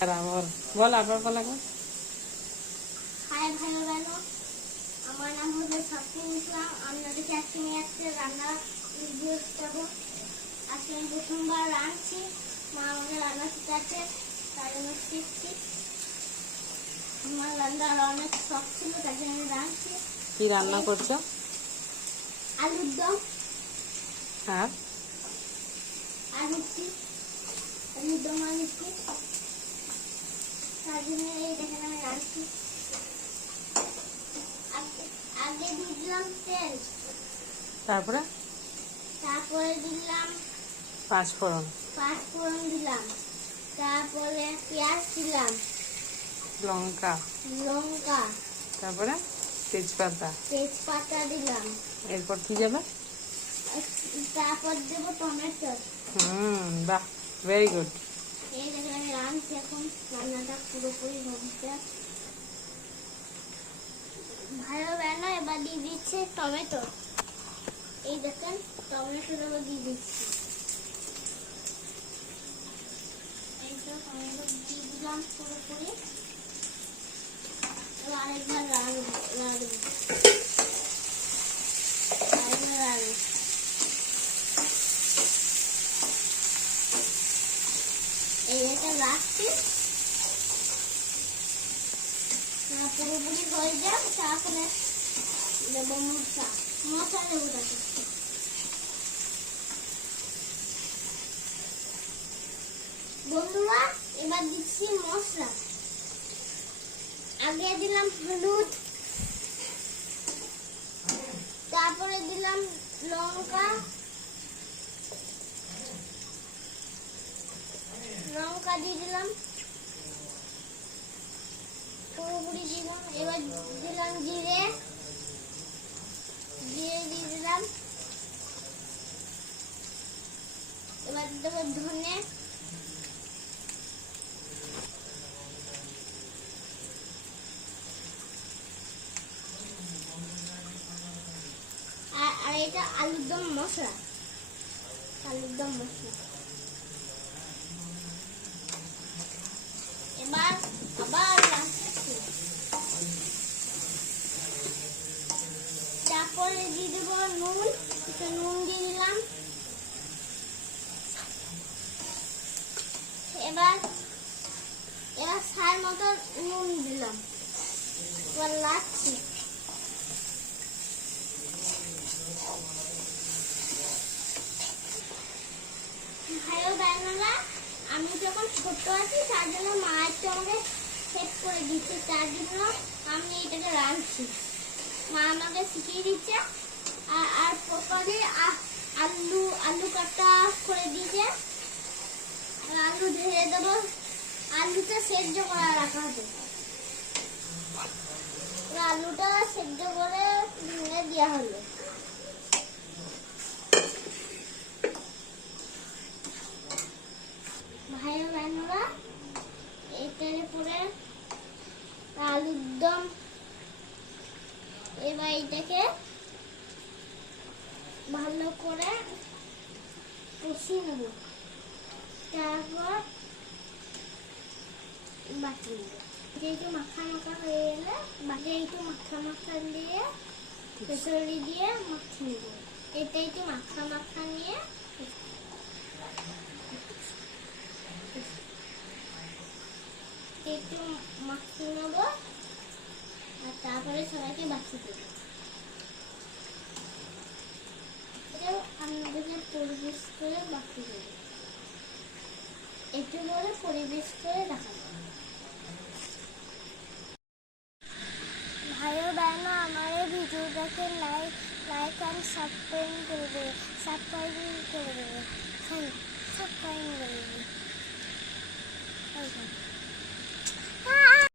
বল আবার বলা গো। হাই ভাই বোনেরা, আমার নাম হলো সাফিন ইসলাম। আপনাদেরকে আজকে আমি একটা রান্না ভিডিও দেবো। আজকে আমি প্রথমবার রাঁধছি, মা আমাকে রান্না শেখাচ্ছে, তাই জন্য শিখছি। আমার রান্নার অনেক শখ ছিল, তাই জন্য আমি রাঁধছি। কি রান্না করছো? আলুর দম আর রুটি, আলুর দম আর রুটি, তার জন্য এই দেখেন আমি রাঁধছি। আগে দিয়ে দিলাম তেল, তারপরে দিলাম পাঁচফোড়ন দিলাম, তারপরে পেঁয়াজ দিলাম, লঙ্কা, তারপরে তেজপাতা দিলাম। এরপর কি যাবে? তারপর দেব টমেটো। বাহ, ভেরি গুড। এই দেখেন আমি রাঁধছি, এখন রান্নাটা পুরোপুরি হচ্ছে। ভালো রান্না। এবার দিয়ে দিচ্ছে টমেটো। এই দেখেন টমেটোটা দিয়ে দিচ্ছি। এই তো টমেটো দিয়ে দিলাম পুরোপুরি। এবার আরেকবার রাঁধবো। এটা রাখছি, পুরোপুরি হয়ে যাক, তারপরে দেবো মশলা দেবো তাকে। বন্ধুরা, এবার দিচ্ছি মশলা। আগে দিলাম হলুদ, তারপরে দিলাম লঙ্কা দিয়ে দিলাম, পুরোপুরি দিলাম। এবার দিলাম জিরে দিয়ে দিলাম। এবার দেবো ধনে, আর এটা আলুর দম মশলা। এবার আবার তারপরে দিয়ে দেবো নুন দিয়ে দিলাম। এবার স্বাদ মতো নুন দিলাম। এবার লাগছি। ভালো রান্নারা, আমি যখন ছোট আছি তার জন্য মা একটু আমাকে সেট করে দিচ্ছে, তার জন্য আমি এটাকে রাঁধছি। মা আমাকে শিখিয়ে দিচ্ছে। আর প্রপারে আলু কাটা করে দিয়েছে। আলু ঢেলে দেবো, আলুটা সেদ্ধ করে রাখা হবে। আলুটা সেদ্ধ করে দেওয়া হলো। ভাই বোনেরা, এটার উপরে আলুর দম। এবার এটাকে ভালো করে কষিয়ে নেব, তারপর বাটি নেব। একটু মাখা হয়ে গেলে বাটি একটু মাখা দিয়ে কেশরি দিয়ে মাখিয়ে নেব। এটা একটু মাখা নিয়ে একটু মাখিয়ে নেব, আর তারপরে সবাইকে বাছিয়ে দেবো। আপনাদেরকে পরিবেশ করে বাকি দেবো, একটু করে পরিবেশ করে দেখাবো। ভাই বোনেরা, আমার এই ভিডিওটাকে লাইক অ্যান্ড সাবস্ক্রাইব করে দেবে। সাবস্ক্রাইব করে দেবে।